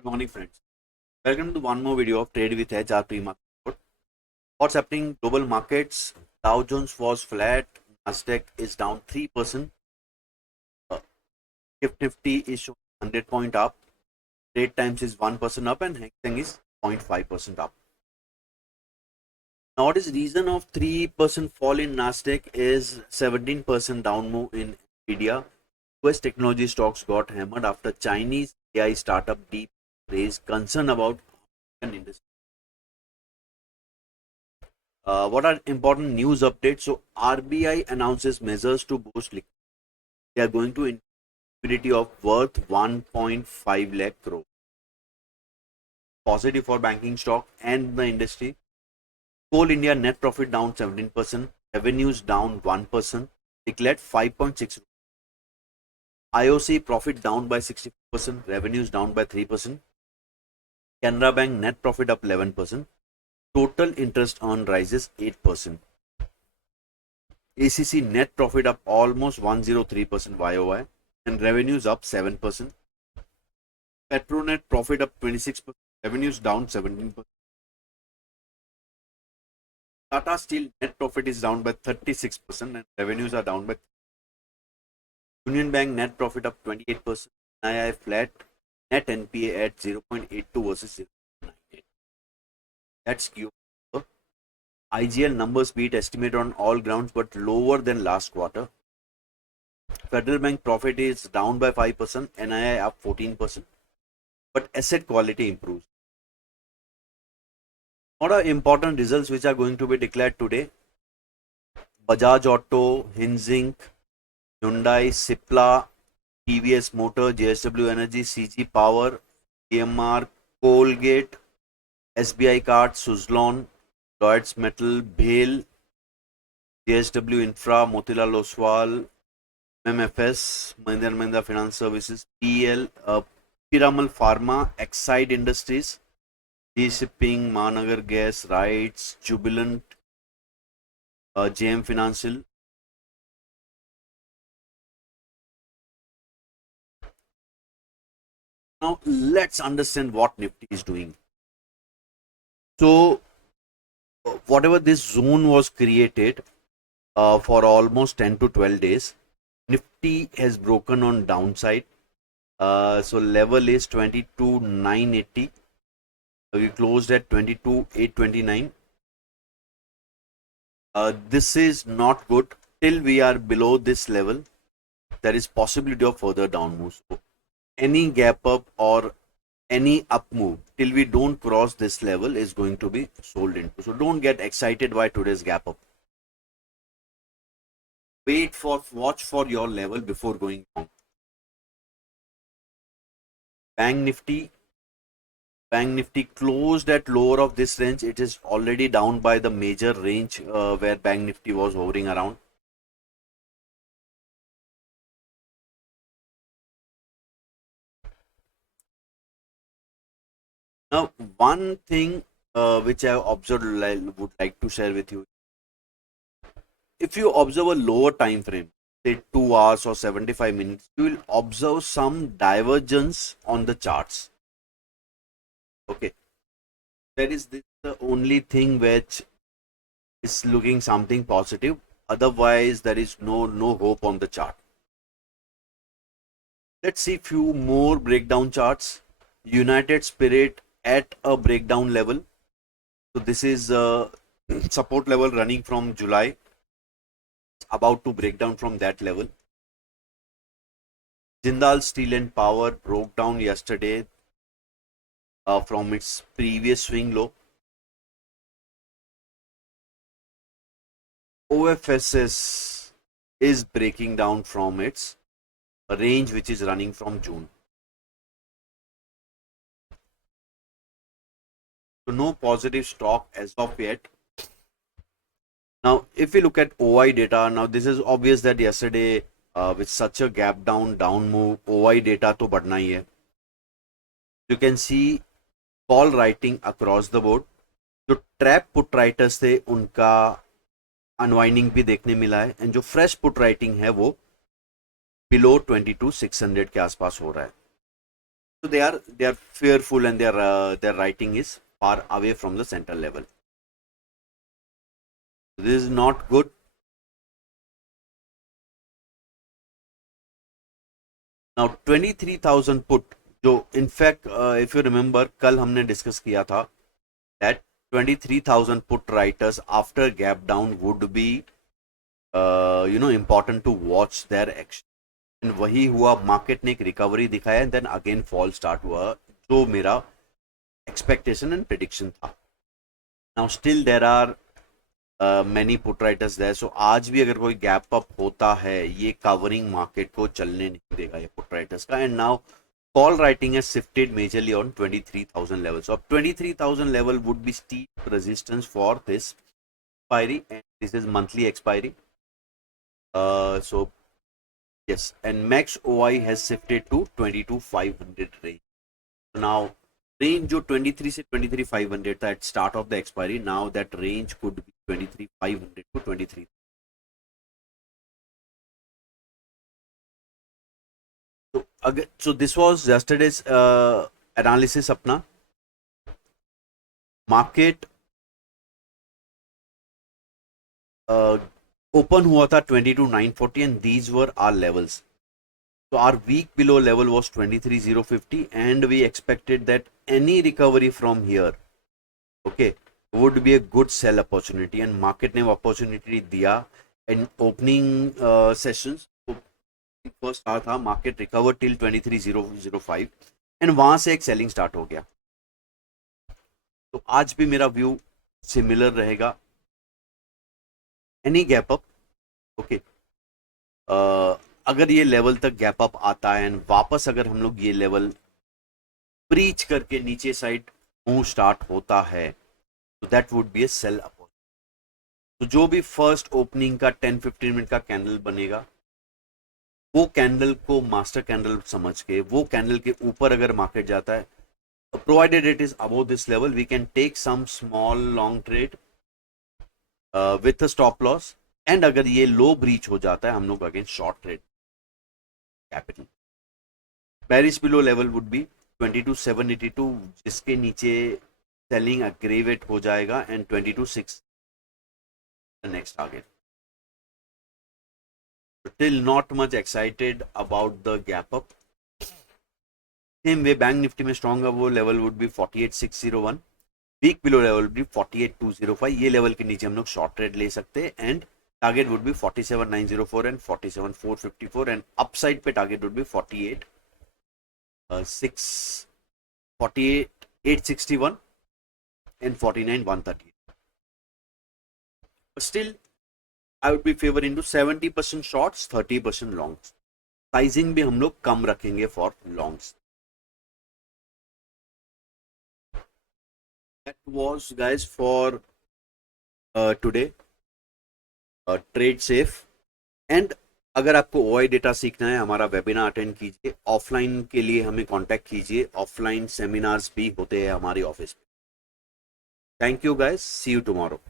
Good morning, friends. Welcome to one more video of Trade with Edge, our pre-market report. What's happening? Global markets. Dow Jones was flat. Nasdaq is down 3%. Nifty is showing 100-point up. Trade Times is 1% up, and Hang Seng is 0.5% up. Now, what is reason of 3% fall in Nasdaq is 17% down move in Nvidia. US technology stocks got hammered after Chinese AI startup Deep raised concern about an industry. What are important news updates? So RBI announces measures to boost liquidity. They are going to liquidity of worth 1.5 lakh crore. Positive for banking stock and the industry. Coal India net profit down 17%, revenues down 1%, declared 5.6. IOC profit down by 60%, revenues down by 3%. Canara Bank net profit up 11%. Total interest earned rises 8%. ACC net profit up almost 103% YOY and revenues up 7%. Petronet profit up 26%, revenues down 17%. Tata Steel net profit is down by 36% and revenues are down by 3%. Union Bank net profit up 28%, NII flat, net NPA at 0.82 versus 0.98. That's Q. IGL numbers beat estimate on all grounds but lower than last quarter. Federal Bank profit is down by 5%, NII up 14%, but asset quality improves. What are important results which are going to be declared today? Bajaj Auto, Hinzink, Hyundai, Cipla, TVS Motor, JSW Energy, CG Power, EMR, Colgate, SBI Card, Suzlon, Lloyds Metal, BHEL, JSW Infra, Motilal Oswal, MMFS, Mahindra & Mahindra Finance Services, PL, Piramal Pharma, Exide Industries, G Shipping, Mahanagar Gas, Rights, Jubilant, JM Financial. Now let's understand what Nifty is doing. So whatever this zone was created for almost 10 to 12 days, Nifty has broken on downside. So level is 22,980. We closed at 22,829. This is not good. Till we are below this level, there is possibility of further down moves. So any gap up or any up move till we don't cross this level is going to be sold into. So don't get excited by today's gap up. Watch for your level before going down. Bank Nifty closed at lower of this range. It is already down by the major range where Bank Nifty was hovering around. Now, one thing which I observed, would like to share with you. If you observe a lower time frame, say 2 hours or 75 minutes, you will observe some divergence on the charts. Okay, that is the only thing which is looking something positive. Otherwise, there is no hope on the chart. Let's see few more breakdown charts. United Spirit at a breakdown level. So this is a support level running from July. It's about to break down from that level. Jindal Steel and Power broke down yesterday from its previous swing low. OFSS is breaking down from its range which is running from June. So no positive stock as of yet. Now, if we look at OI data, now this is obvious that yesterday with such a gap down move, OI data to badna hi hai. You can see call writing across the board. जो trap put writers थे उनका unwinding भी देखने मिला है and जो fresh put writing है वो बिलो 22,600 के आसपास हो रहा है. So they are fearful, and their writing is far away from the center level. This is not good. Now 23,000 put, जो इनफैक्ट if you remember कल हमने डिस्कस किया था that 23,000 put writers after gap down would be important to watch their action. And वही हुआ, market ने एक recovery दिखाया and then again fall start हुआ, जो मेरा एक्सपेक्टेशन एंड प्रिडिक्शन था. Now still there are many put writers there, so आज भी अगर कोई गैप अप होता है, ये कवरिंग मार्केट को चलने नहीं देगा ये पुट राइटर्स का. And now call writing has shifted majorly on 23,000 level. So 23,000 level would be steep resistance for this expiry, and this is monthly expiry. So yes, and max OI has shifted to 22,500 range. So now range जो 23 से 23,500 था at start of the expiry, now that range could be 23,500 to 23. So this was yesterday's analysis अपना. Market open हुआ था 22,940 and these were our levels. So our week below level was 23,050 and we expected that any recovery from here, okay, would be a good sell opportunity, and market ने opportunity दिया. and opening sessions first hour था, market recover till 23,005 and वहां से एक selling start हो गया. तो आज भी मेरा व्यू सिमिलर रहेगा. एनी गैप अप, ओके, अगर ये लेवल तक गैप अप आता है एंड वापस अगर हम लोग ये लेवल ब्रीच करके नीचे साइड मूव स्टार्ट होता है, तो that would be a sell opportunity. तो जो भी फर्स्ट ओपनिंग का 10-15 मिनट का कैंडल बनेगा, वो कैंडल को मास्टर कैंडल समझ के, वो कैंडल के ऊपर अगर मार्केट जाता है, provided it is above this level, we can take some small long trade with stop loss. And अगर ये लो ब्रीच हो जाता है, हम लोग again short trade capital. Bearish below level would be 22,782, जिसके नीचे सेलिंग अग्रेवेट हो जाएगा, and 22,600 next target. Still not much excited about the gap up. Same way bank Nifty में स्ट्रॉन्ग है, वो level would be 48,601. Weak below level would be 48,205. ये level के नीचे हम लोग शॉर्ट ट्रेड ले सकते हैं, and target would be 47,904 and 47,454. And upside पे target would be 48,861 and 49,138. Still I would be favor into 70% shorts, 30% longs. Sizing भी हम लोग कम रखेंगे for longs. That was guys for today. Trade safe. And अगर आपको OI डेटा सीखना है, हमारा वेबिनार अटेंड कीजिए. ऑफलाइन के लिए हमें कांटेक्ट कीजिए, ऑफलाइन सेमिनार्स भी होते हैं हमारी ऑफिस में. Thank you guys, see you tomorrow.